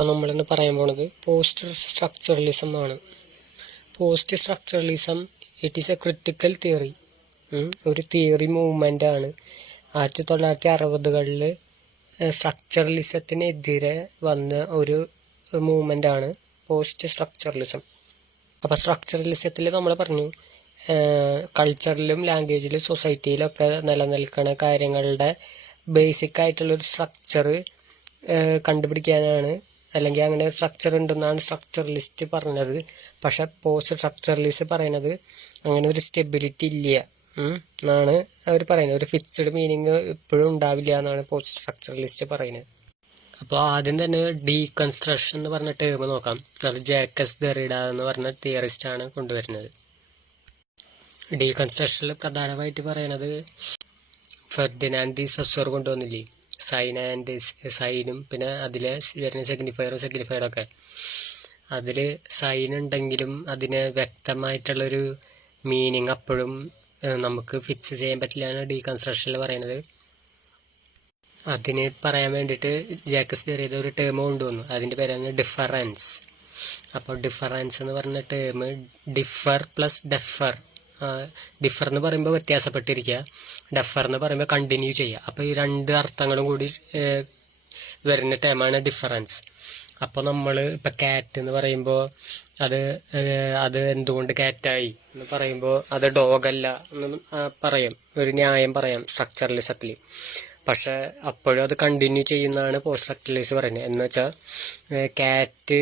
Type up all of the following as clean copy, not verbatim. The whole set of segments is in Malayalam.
അപ്പോൾ നമ്മളിന്ന് പറയാൻ പോണത് പോസ്റ്റ് സ്ട്രക്ചറലിസം ആണ്. Post structuralism it is A critical theory, ഒരു തിയറി മൂവ്മെൻ്റ് ആണ്. 1960കളിൽ സ്ട്രക്ചറലിസത്തിനെതിരെ വന്ന ഒരു മൂവ്മെൻ്റ് ആണ് പോസ്റ്റ് സ്ട്രക്ചറലിസം. അപ്പോൾ സ്ട്രക്ചറലിസത്തിൽ നമ്മൾ പറഞ്ഞു കൾച്ചറിലും ലാംഗ്വേജിലും സൊസൈറ്റിയിലൊക്കെ നിലനിൽക്കുന്ന കാര്യങ്ങളുടെ ബേസിക് ആയിട്ടുള്ളൊരു സ്ട്രക്ചർ കണ്ടുപിടിക്കാനാണ്, അല്ലെങ്കിൽ അങ്ങനെ ഒരു സ്ട്രക്ചർ ഉണ്ടെന്നാണ് സ്ട്രക്ചറലിസ്റ്റ് പറഞ്ഞത്. പക്ഷെ പോസ്റ്റ് സ്ട്രക്ചറലിസ്റ്റ് പറയുന്നത് അങ്ങനെ ഒരു സ്റ്റെബിലിറ്റി ഇല്ല എന്നാണ് അവർ പറയുന്നത്. ഒരു ഫിക്സ്ഡ് മീനിങ് ഇപ്പോഴും ഉണ്ടാവില്ല എന്നാണ് പോസ്റ്റ് സ്ട്രക്ചറലിസ്റ്റ് പറയുന്നത്. അപ്പോൾ ആദ്യം തന്നെ ഡീകൺസ്ട്രക്ഷൻ എന്ന് പറഞ്ഞ ടേം നോക്കാം. അത് ജാക്കസ് ഡെറിഡ എന്ന് പറഞ്ഞ തിയറിസ്റ്റാണ് കൊണ്ടുവരുന്നത്. ഡീകൺസ്ട്രക്ഷനിൽ പ്രധാനമായിട്ട് പറയുന്നത് ഫെർഡിനാൻഡ് ഡി സസ്സർ കൊണ്ടുവന്നില്ലേ, സൈനും പിന്നെ അതിൽ വരുന്ന സിഗ്നിഫയറൊക്കെ. അതിൽ സൈൻ ഉണ്ടെങ്കിലും അതിന് വ്യക്തമായിട്ടുള്ളൊരു മീനിങ് അപ്പോഴും നമുക്ക് ഫിക്സ് ചെയ്യാൻ പറ്റില്ല എന്നാണ് ഡീകൺസ്ട്രക്ഷനിൽ പറയുന്നത്. അതിന് പറയാൻ വേണ്ടിയിട്ട് ജാക്കസ് ഡെറിഡ ഒരു ടേം കൊണ്ടുവന്നു. അതിൻ്റെ പേരാണ് ഡിഫറൻസ്. അപ്പോൾ ഡിഫറൻസ് എന്ന് പറഞ്ഞ term differ plus defer. Differ എന്ന് പറയുമ്പോൾ വ്യത്യാസപ്പെട്ടിരിക്കുക, ഡെഫർ എന്ന് പറയുമ്പോൾ കണ്ടിന്യൂ ചെയ്യുക. അപ്പോൾ ഈ രണ്ട് അർത്ഥങ്ങളും കൂടി വരുന്ന ടേമാണ് ഡിഫറൻസ്. അപ്പോൾ നമ്മൾ ഇപ്പം കാറ്റ് എന്ന് പറയുമ്പോൾ അത് എന്തുകൊണ്ട് കാറ്റായി എന്ന് പറയുമ്പോൾ അത് ഡോഗല്ല എന്ന് പറയും, ഒരു ന്യായം പറയാം സ്ട്രക്ചറലിസത്തിൽ. പക്ഷെ അപ്പോഴും അത് കണ്ടിന്യൂ ചെയ്യുന്നതാണ് പോസ്റ്റ് സ്ട്രക്ചറലിസ്റ്റ് പറയുന്നത്. എന്ന് വെച്ചാൽ കാറ്റ്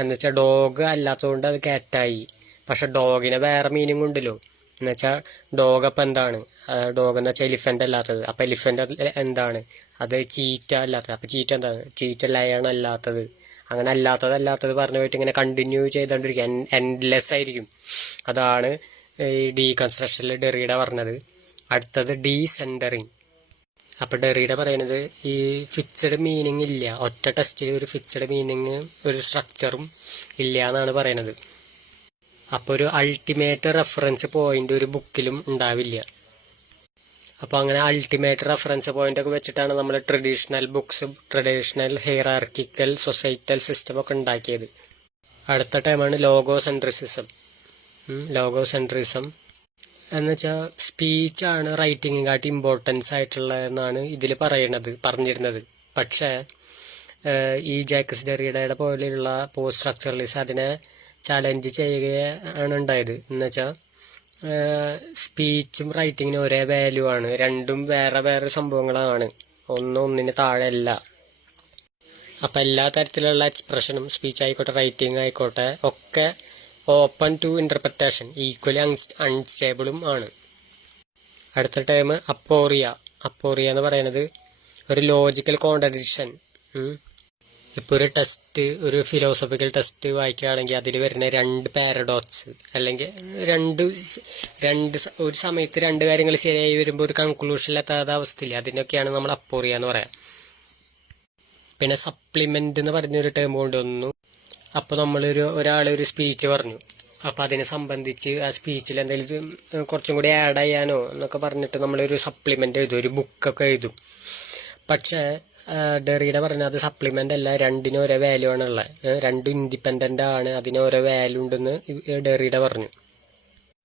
എന്ന് വെച്ചാൽ ഡോഗ് അല്ലാത്തതുകൊണ്ട് അത് കാറ്റായി. പക്ഷെ ഡോഗിന് വേറെ മീനിങ് ഉണ്ടല്ലോ. എന്ന് വെച്ചാൽ ഡോഗ് അപ്പം എന്താണ്, ഡോഗ് എന്ന് വെച്ചാൽ എലിഫൻ്റ് അല്ലാത്തത്. അപ്പം എലിഫൻ്റ് എന്താണ്, അത് ചീറ്റ അല്ലാത്തത്. അപ്പം ചീറ്റ എന്താണ്, ചീറ്റ ലയൺ അല്ലാത്തത്. അങ്ങനെ അല്ലാത്തത് പറഞ്ഞു പോയിട്ട് ഇങ്ങനെ കണ്ടിന്യൂ ചെയ്തുകൊണ്ടിരിക്കുക, എൻഡ്ലെസ് ആയിരിക്കും. അതാണ് ഈ ഡീകൺസ്ട്രക്ഷനിൽ ഡെറിഡ പറഞ്ഞത്. അടുത്തത് ഡീസെൻറ്ററിങ്. അപ്പോൾ ഡെറിഡ പറയുന്നത് ഈ ഫിക്സഡ് മീനിങ് ഇല്ല, ഒറ്റ ടെസ്റ്റിൽ ഒരു ഫിക്സഡ് മീനിങ് ഒരു സ്ട്രക്ചറും ഇല്ല എന്നാണ് പറയുന്നത്. അപ്പോൾ ഒരു അൾട്ടിമേറ്റ് റെഫറൻസ് പോയിന്റ് ഒരു ബുക്കിലും ഉണ്ടാവില്ല. അപ്പോൾ അങ്ങനെ അൾട്ടിമേറ്റ് റെഫറൻസ് പോയിന്റ് ഒക്കെ വെച്ചിട്ടാണ് നമ്മൾ traditional books, traditional hierarchical societal system ഒക്കെ ഉണ്ടാക്കിയത്. അടുത്ത ടൈമാണ് ലോഗോസെൻട്രിസിസം. ലോഗോസെൻട്രിസം എന്ന് വെച്ചാൽ സ്പീച്ചാണ് റൈറ്റിങ്ങിനെക്കാട്ടി ഇമ്പോർട്ടൻസ് ആയിട്ടുള്ളതെന്നാണ് ഇതിൽ പറഞ്ഞിരുന്നത്. പക്ഷേ ഈ ജാക്കസ് ഡെറിഡയുടെ പോലെയുള്ള പോസ്റ്റ് സ്ട്രക്ചറലിസ്റ്റ് അതിനെ ചലഞ്ച് ചെയ്യുകയാണ് ഉണ്ടായത്. എന്ന് വെച്ചാൽ സ്പീച്ചും റൈറ്റിങ്ങിനും ഒരേ വാല്യൂ ആണ്, രണ്ടും വേറെ വേറെ സംഭവങ്ങളാണ്, ഒന്നിന് താഴെ അല്ല. അപ്പം എല്ലാ തരത്തിലുള്ള എക്സ്പ്രഷനും, സ്പീച്ച് ആയിക്കോട്ടെ റൈറ്റിംഗ് ആയിക്കോട്ടെ, ഒക്കെ ഓപ്പൺ ടു ഇൻ്റർപ്രിറ്റേഷൻ, ഈക്വലി അൺസ്റ്റേബിളും ആണ്. അടുത്ത ടൈം അപ്പോറിയ എന്ന് പറയുന്നത് ഒരു ലോജിക്കൽ കോൺട്രഡിക്ഷൻ. ഇപ്പോൾ ഒരു ടെസ്റ്റ്, ഒരു ഫിലോസഫിക്കൽ ടെസ്റ്റ് വായിക്കുകയാണെങ്കിൽ അതിൽ വരുന്ന രണ്ട് പാരഡോക്സ്, അല്ലെങ്കിൽ ഒരു സമയത്ത് രണ്ട് കാര്യങ്ങൾ ശരിയായി വരുമ്പോൾ ഒരു കൺക്ലൂഷനിലെത്താത്ത അവസ്ഥയില്ല, അതിനൊക്കെയാണ് നമ്മൾ അപ്പോറിയ എന്ന് പറയാം. പിന്നെ സപ്ലിമെൻ്റ് എന്ന് പറഞ്ഞൊരു ടേം കൊണ്ടുവന്നു. അപ്പോൾ ഒരാളൊരു സ്പീച്ച് പറഞ്ഞു, അപ്പോൾ അതിനെ സംബന്ധിച്ച് ആ സ്പീച്ചിൽ എന്തെങ്കിലും കുറച്ചും കൂടി ആഡ് ചെയ്യാനോ എന്നൊക്കെ പറഞ്ഞിട്ട് നമ്മളൊരു സപ്ലിമെൻ്റ് എഴുതും, ഒരു ബുക്കൊക്കെ എഴുതും. പക്ഷേ ഡെറിഡ പറഞ്ഞാൽ അത് സപ്ലിമെൻ്റ് അല്ല, രണ്ടിനും ഓരോ വാല്യൂ ആണുള്ളത്, രണ്ടും ഇൻഡിപെൻഡൻ്റ് ആണ്, അതിന് ഓരോ വാല്യൂ ഉണ്ടെന്ന് ഡെറിഡ പറഞ്ഞു.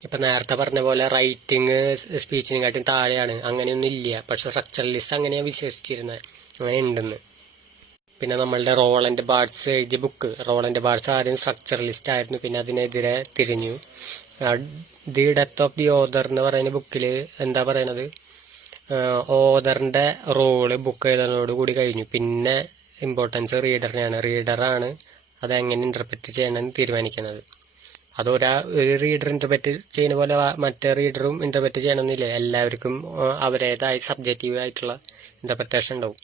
ഇപ്പം നേരത്തെ പറഞ്ഞ പോലെ റൈറ്റിങ് സ്പീച്ചിനെക്കാട്ടും താഴെയാണ്, അങ്ങനെയൊന്നും ഇല്ല. പക്ഷെ സ്ട്രക്ചറലിസ്റ്റ് അങ്ങനെയാണ് വിശ്വസിച്ചിരുന്നത്, അങ്ങനെ ഉണ്ടെന്ന്. പിന്നെ നമ്മളുടെ റോളൻഡ് ബാർട്സ് എഴുതിയ ബുക്ക്, റോളൻഡ് ബാർട്സ് ആദ്യം സ്ട്രക്ചറലിസ്റ്റ് ആയിരുന്നു, പിന്നെ അതിനെതിരെ തിരിഞ്ഞു. The death of the author എന്ന് പറയുന്ന ബുക്കിൽ എന്താ പറയണത്, ഓതറിൻ്റെ റോള് ബുക്ക് എഴുതുന്നതോട് കൂടി കഴിഞ്ഞു. പിന്നെ ഇമ്പോർട്ടൻസ് റീഡറാണ് അതെങ്ങനെ ഇൻ്റർപ്രറ്റ് ചെയ്യണമെന്ന് തീരുമാനിക്കുന്നത്. അത് ഒരു റീഡർ ഇൻ്റർപ്രറ്റ് ചെയ്യുന്ന പോലെ മറ്റേ റീഡറും ഇൻ്റർപ്രറ്റ് ചെയ്യണമെന്നില്ല, എല്ലാവർക്കും അവരേതായ സബ്ജക്റ്റീവ് ആയിട്ടുള്ള ഇൻ്റർപ്രിറ്റേഷൻ ഉണ്ടാവും.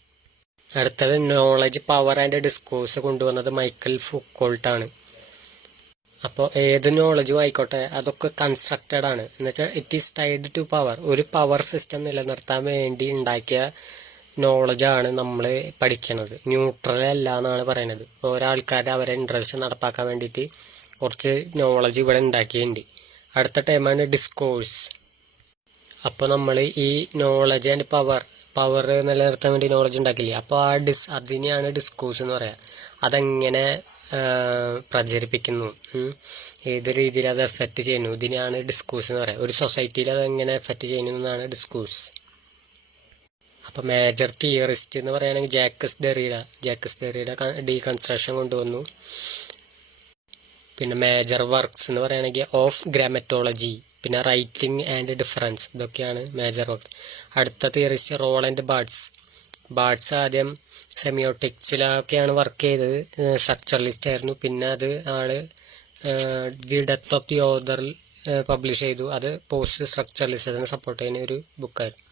അടുത്തത് നോളജ്, പവർ ആൻഡ് ഡിസ്കോഴ്സ് കൊണ്ടുവന്നത് മൈക്കൽ ഫുക്കോൾട്ടാണ്. അപ്പോൾ ഏത് നോളജും ആയിക്കോട്ടെ അതൊക്കെ കൺസ്ട്രക്റ്റഡ് ആണ്. എന്ന് വെച്ചാൽ it is tied to power, ഒരു പവർ സിസ്റ്റം നിലനിർത്താൻ വേണ്ടി ഉണ്ടാക്കിയ നോളജാണ് നമ്മൾ പഠിക്കുന്നത്, ന്യൂട്രൽ അല്ല എന്നാണ് പറയുന്നത്. ഓരോ ആൾക്കാർ അവരെ ഇൻട്രസ്റ്റ് നടപ്പാക്കാൻ വേണ്ടിയിട്ട് കുറച്ച് നോളജ് ഇവിടെ ഉണ്ടാക്കിയിട്ടുണ്ട്. അടുത്ത ടൈമാണ് ഡിസ്കോഴ്സ്. അപ്പോൾ നമ്മൾ ഈ നോളജ് ആൻഡ് പവർ നിലനിർത്താൻ വേണ്ടി നോളജ് ഉണ്ടാക്കില്ലേ, അപ്പോൾ അതിനെയാണ് ഡിസ്കോഴ്സ് എന്ന് പറയുക. അതെങ്ങനെ പ്രചരിപ്പിക്കുന്നു, ഏത് രീതിയിൽ അത് എഫക്റ്റ് ചെയ്യുന്നു, ഇതിനെയാണ് ഡിസ്കോഴ്സ് എന്ന് പറയുക. ഒരു സൊസൈറ്റിയിൽ അതെങ്ങനെ എഫക്റ്റ് ചെയ്യുന്നു എന്നാണ് ഡിസ്കോഴ്സ്. അപ്പോൾ മേജർ തിയറിസ്റ്റ് എന്ന് പറയുകയാണെങ്കിൽ ജാക്കസ് ഡെറീഡ ഡീകൺസ്ട്രക്ഷൻ കൊണ്ടുവന്നു. പിന്നെ മേജർ വർക്ക്സ് എന്ന് പറയുകയാണെങ്കിൽ ഓഫ് ഗ്രാമറ്റോളജി, പിന്നെ റൈറ്റിംഗ് ആൻഡ് ഡിഫറൻസ്, ഇതൊക്കെയാണ് മേജർ വർക്ക്. അടുത്ത തിയറിസ്റ്റ് റോളൻഡ് ബാർട്സ് ആദ്യം സെമിയോട്ടിക്സിലൊക്കെയാണ് വർക്ക് ചെയ്തത്, സ്ട്രക്ചറലിസ്റ്റ് ആയിരുന്നു. പിന്നെ അത് ആള് ദി ഡെത്ത് ഓഫ് ദി ഓതറിൽ പബ്ലിഷ് ചെയ്തു. അത് പോസ്റ്റ് സ്ട്രക്ചറലിസത്തിനെ സപ്പോർട്ട് ചെയ്യുന്ന ഒരു ബുക്കായിരുന്നു.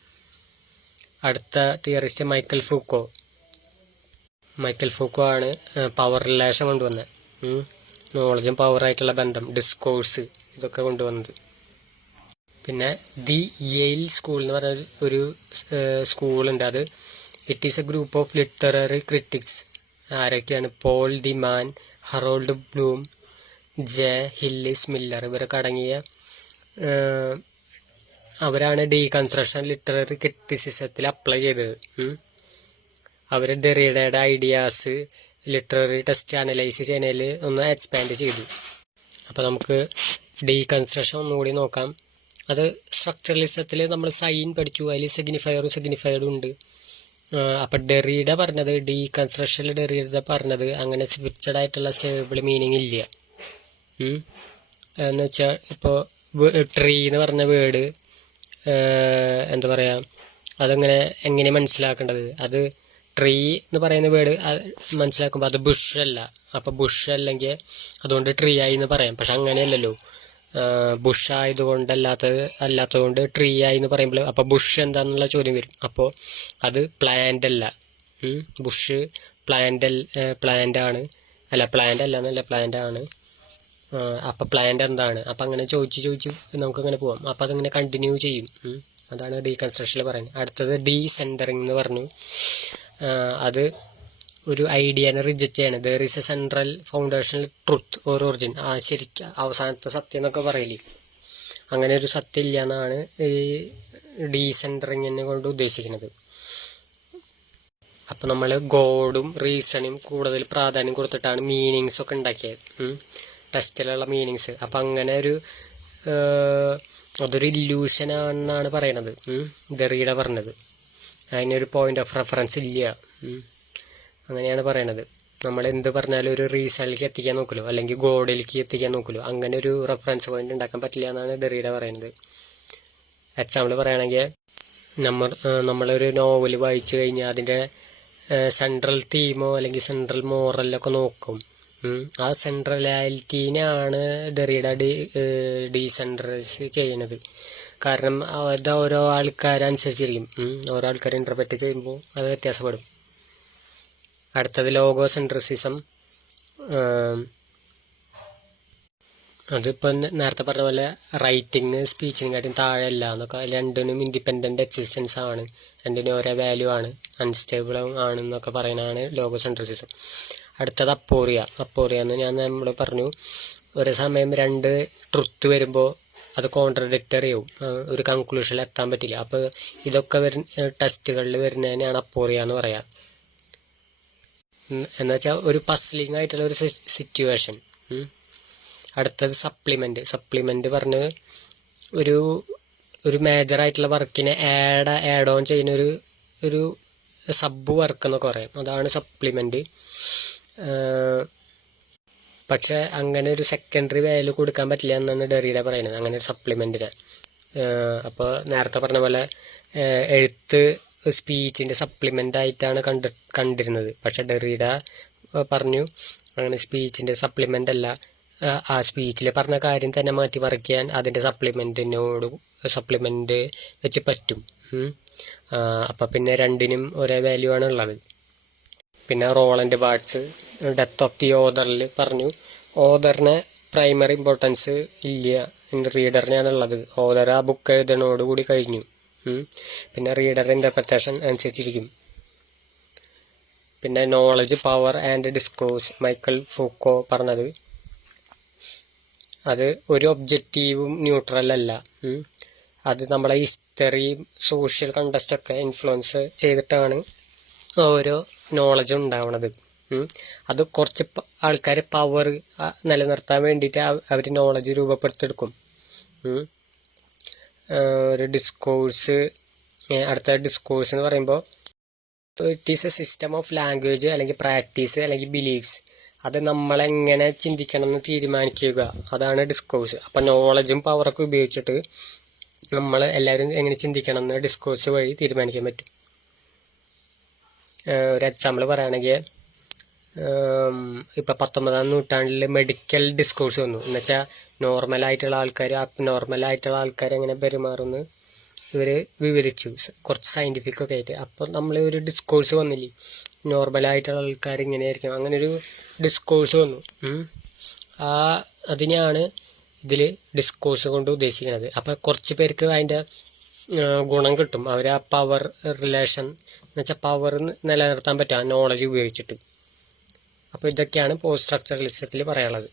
അടുത്ത തിയറിസ്റ്റ് മൈക്കൽ ഫൂക്കോ ആണ് പവർ റിലേഷൻ കൊണ്ടുവന്നത്, നോളജും പവറായിട്ടുള്ള ബന്ധം, ഡിസ്കോഴ്സ്, ഇതൊക്കെ കൊണ്ടുവന്നത്. പിന്നെ ദി യെയിൽ സ്കൂൾ എന്ന് പറയുന്ന ഒരു സ്കൂളുണ്ട്. അത് it is A group of literary critics. ആരൊക്കെയാണ്? പോൾ ഡി മാൻ, ഹറോൾഡ് ബ്ലൂം, ജെ ഹില്ലിസ് മില്ലർ, ഇവരൊക്കെ അടങ്ങിയ അവരാണ് ഡീകൺസ്ട്രക്ഷൻ ലിറ്റററി ക്രിറ്റിസിസത്തിൽ അപ്ലൈ ചെയ്തത്. അവർ ഡെറീഡയുടെ ഐഡിയാസ് ലിറ്റററി ടെക്സ്റ്റ് അനലൈസ് ചെയ്യുന്നതിൽ ഒന്ന് എക്സ്പാൻഡ് ചെയ്തു. അപ്പോൾ നമുക്ക് ഡീകൺസ്ട്രക്ഷൻ ഒന്നുകൂടി നോക്കാം. അത് സ്ട്രക്ചറലിസത്തിൽ നമ്മൾ സൈൻ പഠിച്ചു, അതിൽ സിഗ്നിഫയറും ഉണ്ട്. അപ്പം ഡെറീഡ പറഞ്ഞത്, ഡീകൺസ്ട്രക്ഷനിൽ ഡെറീഡ പറഞ്ഞത് അങ്ങനെ ഫിക്സഡ് ആയിട്ടുള്ള സ്റ്റേബിൾ മീനിങ് ഇല്ല. എന്ന് വെച്ചാൽ ഇപ്പോൾ ട്രീ എന്ന് പറഞ്ഞ വേർഡ് എന്താ പറയുക, എങ്ങനെ മനസ്സിലാക്കേണ്ടത്? അത് ട്രീ എന്ന് പറയുന്ന വേർഡ് മനസ്സിലാക്കുമ്പോൾ അത് ബുഷ് അല്ല. അപ്പോൾ ബുഷ് അല്ലെങ്കിൽ അതുകൊണ്ട് ട്രീ ആയി എന്ന് പറയാം. പക്ഷെ അങ്ങനെയല്ലല്ലോ, ബുഷ് അല്ലാത്തതുകൊണ്ട് ട്രീ ആയി എന്ന് പറയുമ്പോൾ അപ്പോൾ ബുഷ് എന്താണെന്നുള്ള ചോദ്യം വരും. അപ്പോൾ അത് പ്ലാന്റ് അല്ല, ബുഷ് പ്ലാന്റ് ആണ്, പ്ലാന്റ് ആണ്. അപ്പോൾ പ്ലാന്റ് എന്താണ്? അപ്പം അങ്ങനെ ചോദിച്ച് നമുക്കങ്ങനെ പോവാം. അപ്പോൾ അതങ്ങനെ കണ്ടിന്യൂ ചെയ്യും. അതാണ് ഡീകൺസ്ട്രക്ഷനിൽ പറയുന്നത്. അടുത്തത് ഡീസെൻറ്ററിങ് എന്ന് പറഞ്ഞു. അത് ഒരു ഐഡിയനെ റിജക്റ്റ് ചെയ്യണം. There is a central foundational truth or origin, ശരിക്കും അവസാനത്തെ സത്യം എന്നൊക്കെ പറയില്ലേ, അങ്ങനെ ഒരു സത്യം ഇല്ല എന്നാണ് ഈ ഡീസെൻറ്ററിങ്ങിനെ കൊണ്ട് ഉദ്ദേശിക്കുന്നത്. അപ്പം നമ്മൾ ഗോഡും റീസണും കൂടുതൽ പ്രാധാന്യം കൊടുത്തിട്ടാണ് മീനിങ്സ് ഒക്കെ ഉണ്ടാക്കിയത്, ടെസ്റ്റിലുള്ള മീനിങ്സ്. അപ്പം അങ്ങനെ അതൊരു ഇല്യൂഷനാണെന്നാണ് പറയണത് ഡെറീഡ പറഞ്ഞത്. അതിനൊരു പോയിന്റ് ഓഫ് റെഫറൻസ് ഇല്ല, അങ്ങനെയാണ് പറയണത്. നമ്മൾ എന്ത് പറഞ്ഞാലും ഒരു റീസണിലേക്ക് എത്തിക്കാൻ നോക്കുമല്ലോ, അല്ലെങ്കിൽ ഗോഡിലേക്ക് എത്തിക്കാൻ നോക്കുമല്ലോ, അങ്ങനെ ഒരു റെഫറൻസ് പോയിന്റ് ഉണ്ടാക്കാൻ പറ്റില്ല എന്നാണ് ഡെറീഡ പറയുന്നത്. എക്സാമ്പിൾ പറയുകയാണെങ്കിൽ നമ്മളൊരു നോവൽ വായിച്ചു കഴിഞ്ഞാൽ അതിൻ്റെ സെൻട്രൽ തീമോ അല്ലെങ്കിൽ സെൻട്രൽ മോറലൊക്കെ നോക്കും. ആ സെൻട്രലാലിറ്റീനെയാണ് ഡെറീഡ ഡീസെൻട്രലൈസ് ചെയ്യുന്നത്. കാരണം അത് ഓരോ ആൾക്കാരനുസരിച്ചിരിക്കും, ഓരോ ആൾക്കാർ ഇൻ്റർപ്രറ്റ് ചെയ്യുമ്പോൾ അത് വ്യത്യാസപ്പെടും. അടുത്തത് ലോഗോ സെൻട്രിസിസം. അതിപ്പോൾ നേരത്തെ പറഞ്ഞ പോലെ റൈറ്റിങ് സ്പീച്ചിനെക്കാട്ടും താഴെ അല്ല എന്നൊക്കെ, രണ്ടിനും ഇൻഡിപെൻഡൻ്റ് എക്സിസ്റ്റൻസ് ആണ്, രണ്ടിനും ഓരോ വാല്യൂ ആണ്, അൺസ്റ്റേബിൾ ആണെന്നൊക്കെ പറയുന്നതാണ് ലോഗോ സെൻട്രിസിസം. അടുത്തത് അപ്പോറിയ എന്ന് നമ്മൾ പറഞ്ഞു. ഒരു സമയം രണ്ട് ട്രുത്ത് വരുമ്പോൾ അത് കോൺട്രഡിക്റ്ററി ആവും, ഒരു കൺക്ലൂഷനിൽ എത്താൻ പറ്റില്ല. അപ്പോൾ ഇതൊക്കെ ടെസ്റ്റുകളിൽ വരുന്നതിനെയാണ് അപ്പോറിയ എന്ന് പറയാം. എന്നുവെച്ചാൽ ഒരു പസ്ലിംഗ് ആയിട്ടുള്ള ഒരു സിറ്റുവേഷൻ. അടുത്തത് സപ്ലിമെൻ്റ് പറഞ്ഞ് ഒരു മേജറായിട്ടുള്ള വർക്കിനെ ആഡ് ഓൺ ചെയ്യുന്ന ഒരു സബ് വർക്ക് എന്നൊക്കെ പറയും, അതാണ് സപ്ലിമെൻ്റ്. പക്ഷെ അങ്ങനെ ഒരു സെക്കൻഡറി വാല്യൂ കൊടുക്കാൻ പറ്റില്ല എന്നാണ് ഡെറീഡ പറയുന്നത്, അങ്ങനെ ഒരു സപ്ലിമെൻറ്റിന്. അപ്പോൾ നേരത്തെ പറഞ്ഞ പോലെ എഴുത്ത് സ്പീച്ചിൻ്റെ സപ്ലിമെൻ്റ് ആയിട്ടാണ് കണ്ടിരുന്നത്. പക്ഷെ ഡെറീഡ പറഞ്ഞു അങ്ങനെ സ്പീച്ചിൻ്റെ സപ്ലിമെൻ്റ് അല്ല, ആ സ്പീച്ചിൽ പറഞ്ഞ കാര്യം തന്നെ മാറ്റി മറിക്കാൻ അതിൻ്റെ സപ്ലിമെൻ്റ് വെച്ച് പറ്റും. അപ്പം പിന്നെ രണ്ടിനും ഒരേ വാല്യൂ ആണ് ഉള്ളത്. പിന്നെ റോളൻഡ് ബാർട്സ് ഡെത്ത് ഓഫ് ദി ഓതറിൽ പറഞ്ഞു, ഓതറിന് പ്രൈമറി ഇമ്പോർട്ടൻസ് ഇല്ല, റീഡറിനാണുള്ളത്. ഓതർ ആ ബുക്ക് എഴുതണോടുകൂടി കഴിഞ്ഞു. പിന്നെ റീഡറുടെ ഇൻ്റർപ്രിറ്റേഷൻ അനുസരിച്ചിരിക്കും. പിന്നെ knowledge, power and discourse Michael Foucault പറഞ്ഞത്, അത് ഒരു ഒബ്ജക്റ്റീവും ന്യൂട്രൽ അല്ല, അത് നമ്മളെ ഹിസ്റ്ററിയും സോഷ്യൽ കണ്ടസ്റ്റൊക്കെ ഇൻഫ്ലുവൻസ് ചെയ്തിട്ടാണ് ഓരോ നോളജ് ഉണ്ടാവണത്. അത് കുറച്ച് ആൾക്കാർ പവർ നിലനിർത്താൻ വേണ്ടിയിട്ട് അവർ നോളജ് രൂപപ്പെടുത്തിയെടുക്കും. ഒരു ഡിസ്കോഴ്സ്, അടുത്ത ഡിസ്കോഴ്സ് എന്ന് പറയുമ്പോൾ it is A system of language അല്ലെങ്കിൽ പ്രാക്ടീസ് അല്ലെങ്കിൽ ബിലീഫ്സ്. അത് നമ്മളെങ്ങനെ ചിന്തിക്കണം എന്ന് തീരുമാനിക്കുക, അതാണ് ഡിസ്കോഴ്സ്. അപ്പം നോളജും പവറൊക്കെ ഉപയോഗിച്ചിട്ട് നമ്മൾ എല്ലാവരും എങ്ങനെ ചിന്തിക്കണം എന്ന് ഡിസ്കോഴ്സ് വഴി തീരുമാനിക്കാൻ പറ്റും. ഒരു എക്സാമ്പിൾ പറയുകയാണെങ്കിൽ ഇപ്പം 19-ാം നൂറ്റാണ്ടിൽ മെഡിക്കൽ ഡിസ്കോഴ്സ് വന്നു. എന്നുവെച്ചാൽ നോർമലായിട്ടുള്ള ആൾക്കാർ എങ്ങനെ പെരുമാറുമെന്ന് ഇവർ വിവരിച്ചു, കുറച്ച് സയൻറ്റിഫിക്കൊക്കെ ആയിട്ട്. അപ്പോൾ നമ്മൾ ഒരു ഡിസ്കോഴ്സ് വന്നില്ലേ, നോർമലായിട്ടുള്ള ആൾക്കാർ ഇങ്ങനെയായിരിക്കും, അങ്ങനെ ഒരു ഡിസ്കോഴ്സ് വന്നു. അതിനെയാണ് ഇതിൽ ഡിസ്കോഴ്സ് കൊണ്ട് ഉദ്ദേശിക്കുന്നത്. അപ്പോൾ കുറച്ച് പേർക്ക് അതിൻ്റെ ഗുണം കിട്ടും. അവർ ആ പവർ റിലേഷൻ എന്ന് വെച്ചാൽ പവർ നിലനിർത്താൻ പറ്റും ആ നോളജ് ഉപയോഗിച്ചിട്ട്. അപ്പോൾ ഇതൊക്കെയാണ് പോസ്റ്റ് സ്ട്രക്ചറലിസത്തിൽ പറയാനുള്ളത്.